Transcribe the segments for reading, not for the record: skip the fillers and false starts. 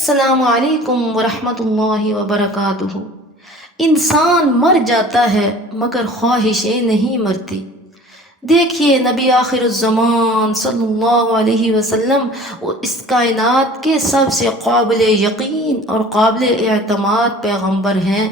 السلام علیکم ورحمۃ اللہ وبرکاتہ۔ انسان مر جاتا ہے مگر خواہشیں نہیں مرتی۔ دیکھیے نبی آخر الزمان صلی اللہ علیہ وسلم اس کائنات کے سب سے قابل یقین اور قابل اعتماد پیغمبر ہیں۔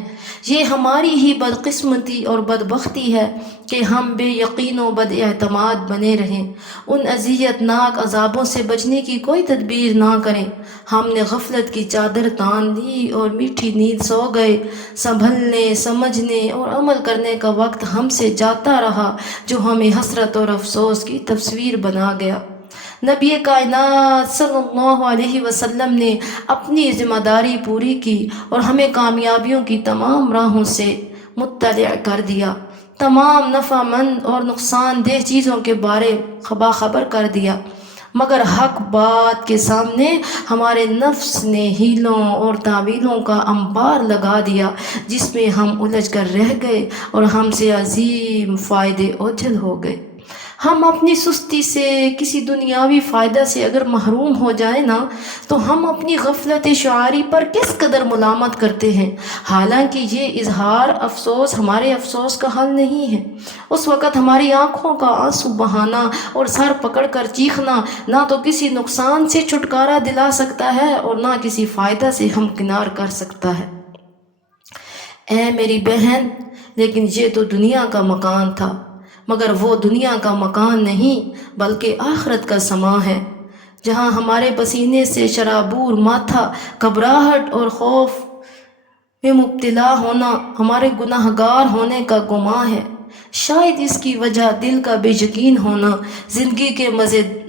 یہ ہماری ہی بدقسمتی اور بدبختی ہے کہ ہم بے یقین و بد اعتماد بنے رہیں، ان اذیت ناک عذابوں سے بچنے کی کوئی تدبیر نہ کریں۔ ہم نے غفلت کی چادر تان لی اور میٹھی نیند سو گئے۔ سنبھلنے، سمجھنے اور عمل کرنے کا وقت ہم سے جاتا رہا، جو ہمیں حسرت اور افسوس کی تصویر بنا گیا۔ نبی کائنات صلی اللہ علیہ وسلم نے اپنی ذمہ داری پوری کی اور ہمیں کامیابیوں کی تمام راہوں سے مطلع کر دیا، تمام نفع مند اور نقصان دہ چیزوں کے بارے باخبر کر دیا، مگر حق بات کے سامنے ہمارے نفس نے ہیلوں اور تعویلوں کا انبار لگا دیا، جس میں ہم الجھ کر رہ گئے اور ہم سے عظیم فائدے اوجھل ہو گئے۔ ہم اپنی سستی سے کسی دنیاوی فائدہ سے اگر محروم ہو جائیں نا، تو ہم اپنی غفلت شعاری پر کس قدر ملامت کرتے ہیں، حالانکہ یہ اظہار افسوس ہمارے افسوس کا حل نہیں ہے۔ اس وقت ہماری آنکھوں کا آنسو بہانا اور سر پکڑ کر چیخنا نہ تو کسی نقصان سے چھٹکارا دلا سکتا ہے اور نہ کسی فائدہ سے ہمکنار کر سکتا ہے۔ اے میری بہن، لیکن یہ تو دنیا کا مکان تھا، مگر وہ دنیا کا مکان نہیں بلکہ آخرت کا سماں ہے، جہاں ہمارے پسینے سے شرابور ماتھا، گھبراہٹ اور خوف میں مبتلا ہونا ہمارے گناہ گار ہونے کا گماں ہے۔ شاید اس کی وجہ دل کا بے یقین ہونا، زندگی کے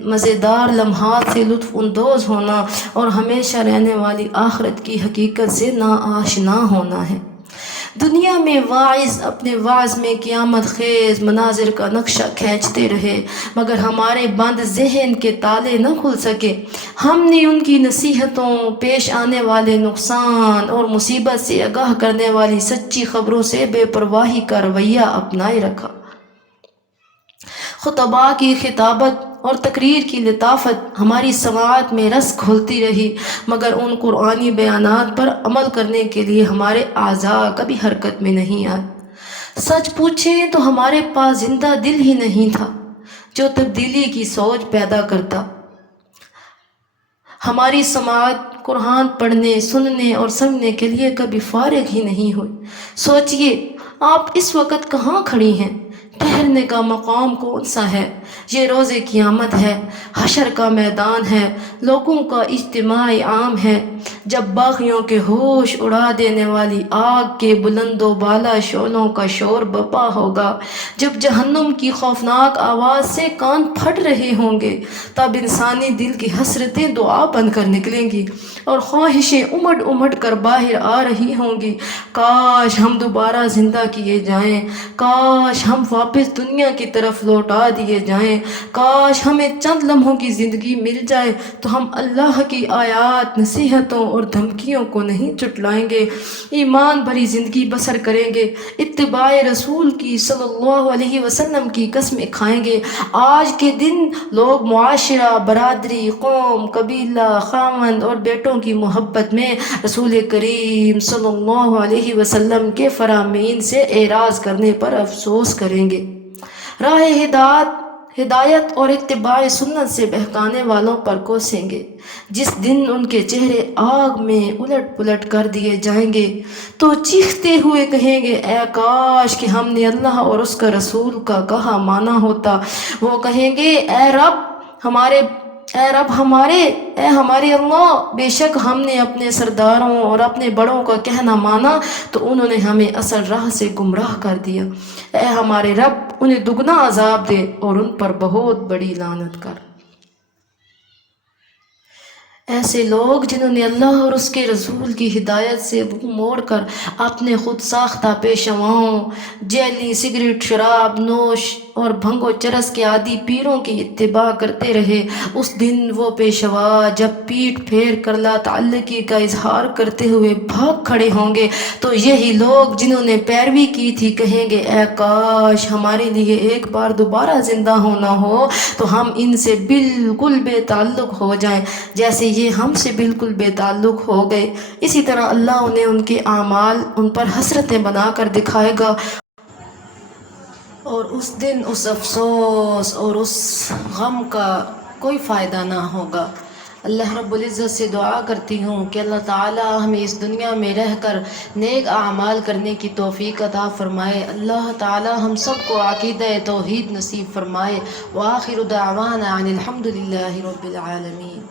مزیدار لمحات سے لطف اندوز ہونا اور ہمیشہ رہنے والی آخرت کی حقیقت سے ناآشنا ہونا ہے۔ دنیا میں واعظ اپنے وعظ میں قیامت خیز مناظر کا نقشہ کھینچتے رہے، مگر ہمارے بند ذہن کے تالے نہ کھل سکے۔ ہم نے ان کی نصیحتوں، پیش آنے والے نقصان اور مصیبت سے آگاہ کرنے والی سچی خبروں سے بے پرواہی کا رویہ اپنائے رکھا۔ خطباء کی خطابت اور تقریر کی لطافت ہماری سماعت میں رس گھولتی رہی، مگر ان قرآنی بیانات پر عمل کرنے کے لیے ہمارے اعضاء کبھی حرکت میں نہیں آئے۔ سچ پوچھیں تو ہمارے پاس زندہ دل ہی نہیں تھا جو تبدیلی کی سوچ پیدا کرتا۔ ہماری سماعت قرآن پڑھنے، سننے اور سمجھنے کے لیے کبھی فارغ ہی نہیں ہوئی۔ سوچئے آپ اس وقت کہاں کھڑی ہیں؟ ٹھہرنے کا مقام کون سا ہے؟ یہ روز قیامت ہے، حشر کا میدان ہے، لوگوں کا اجتماع عام ہے، جب باغیوں کے ہوش اڑا دینے والی آگ کے بلند و بالا شعلوں کا شور برپا ہوگا، جب جہنم کی خوفناک آواز سے کان پھٹ رہے ہوں گے، تب انسانی دل کی حسرتیں دعا بن کر نکلیں گی اور خواہشیں امڑ امڑ کر باہر آ رہی ہوں گی۔ کاش ہم دوبارہ زندہ کیے جائیں، کاش ہم واپس دنیا کی طرف لوٹا دیے جائیں، کاش ہمیں چند لمحوں کی زندگی مل جائے تو ہم اللہ کی آیات، نصیحتوں اور دھمکیوں کو نہیں جھٹلائیں گے، ایمان بھری زندگی بسر کریں گے، اتباع رسول کی صلی اللہ علیہ وسلم کی قسمیں کھائیں گے۔ آج کے دن لوگ معاشرہ، برادری، قوم، قبیلہ، خاوند اور بیٹوں کی محبت میں رسول کریم صلی اللہ علیہ وسلم کے فرامین سے اعراض کرنے پر افسوس کریں گے۔ راہ ہدایت اور اتباع سنت سے بہکانے والوں پر کوسیں گے۔ جس دن ان کے چہرے آگ میں الٹ پلٹ کر دیے جائیں گے تو چیختے ہوئے کہیں گے، اے کاش کہ ہم نے اللہ اور اس کا رسول کا کہا مانا ہوتا۔ وہ کہیں گے، اے ہمارے اللہ، بے شک ہم نے اپنے سرداروں اور اپنے بڑوں کا کہنا مانا تو انہوں نے ہمیں اصل راہ سے گمراہ کر دیا۔ اے ہمارے رب، انہیں دگنا عذاب دے اور ان پر بہت بڑی لعنت کر۔ ایسے لوگ جنہوں نے اللہ اور اس کے رسول کی ہدایت سے منہ موڑ کر اپنے خود ساختہ پیشواؤں، جیلی، سگریٹ، شراب نوش اور بھنگ و چرس کے عادی پیروں کی اتباع کرتے رہے، اس دن وہ پیشوا جب پیٹھ پھیر کر لا تعلقی کا اظہار کرتے ہوئے بھاگ کھڑے ہوں گے تو یہی لوگ جنہوں نے پیروی کی تھی کہیں گے، اے کاش ہمارے لیے ایک بار دوبارہ زندہ ہونا ہو تو ہم ان سے بالکل بے تعلق ہو جائیں، جیسے یہ ہم سے بالکل بے تعلق ہو گئے، اسی طرح اللہ انہیں ان کے اعمال ان پر حسرتیں بنا کر دکھائے گا، اور اس دن اس افسوس اور اس غم کا کوئی فائدہ نہ ہوگا۔ اللہ رب العزت سے دعا کرتی ہوں کہ اللہ تعالی ہمیں اس دنیا میں رہ کر نیک اعمال کرنے کی توفیق عطا فرمائے۔ اللہ تعالی ہم سب کو عقیدہ توحید نصیب فرمائے۔ وآخر دعوانا ان الحمد للہ رب العالمین۔